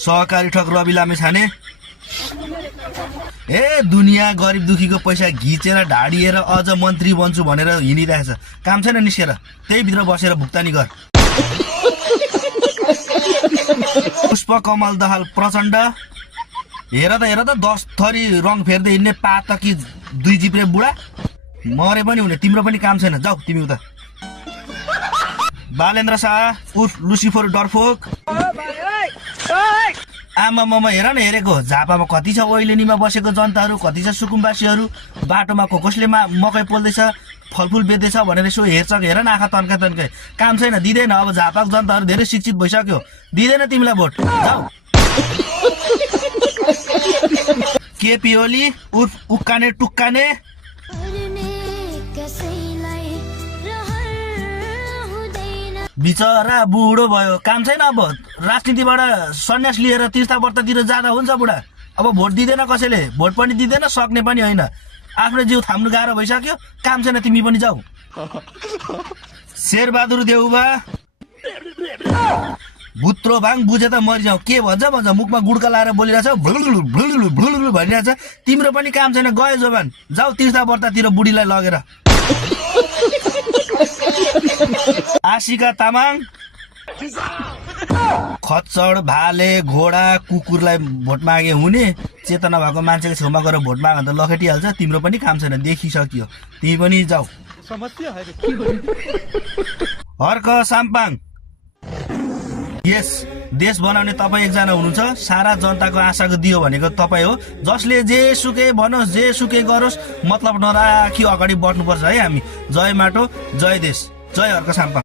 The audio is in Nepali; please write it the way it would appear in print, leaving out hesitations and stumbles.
सहकारी ठग रवि लामिछाने ए दुनियाँ गरिब दुखीको पैसा घिचेर ढाडिएर अझ मन्त्री बन्छु भनेर हिँडिरहेछ। काम छैन निस्केर त्यही भित्र बसेर भुक्तानी गर। पुष्प कमल दहाल प्रचण्ड हेर त 10 थरी रङ फेर्दै हिँड्ने पातकी 2 जिप्रे बुढा मरे पनि हुने। तिम्रो पनि काम छैन, जाऊ तिमी उता। बालेन्द्र शाह उर्फ लुसिफर डरफोक आमामामा हेर न हेरेको झापामा कति छ ओइलेनीमा बसेको जनताहरू, कति छ सुकुम्बासीहरू, बाटोमा कसले मकै पोल्दैछ फलफुल बेच्दैछ भनेर यसो हेर्छ। हेर न आँखा तन्काइ काम छैन, दिँदैन। अब झापाको जनताहरू धेरै शिक्षित भइसक्यो, दिँदैन तिमीलाई भोट, जाऊ। केपी ओली उर्फ उक्काने टुक्काने बिचरा बुढो भयो, काम छैन। अब राजनीतिबाट सन्यास लिएर तीर्थव्रततिर जाँदा हुन्छ बुढा। अब भोट दिँदैन कसैले, भोट पनि दिँदैन, सक्ने पनि होइन। आफ्नो जिउ थाम्नु गाह्रो भइसक्यो, काम छैन, तिमी पनि जाऊ। शेरबहादुर देउबा भुत्रो भाङ बुझे त मरिजाऊ। के भन्छ मुखमा गुड्का लाएर बोलिरहेछ, भुलुलु भनिरहेछ। तिम्रो पनि काम छैन, गयो जोबान, जाऊ तीर्थव्रततिर बुढीलाई लगेर। आशिका तामाङ खच्चड भाले घोडा कुकुरलाई भोट मागे हुने, चेतना भएको मान्छेको छेउमा गएर भोट माग त लखेटिहाल्छ। तिम्रो पनि काम छैन, देखिसक्यो, तिमी पनि जाऊ। हर्क साम्पाङ यस देश बनाउने तपाईँ एकजना हुनुहुन्छ। सारा जनताको आशाको दियो भनेको तपाईँ हो। जसले जे सुकै भनोस्, जे सुकै गरोस्, मतलब नराखी अगाडि बढ्नुपर्छ है हामी। जय माटो, जय देश, जय हर्क साम्पाङ।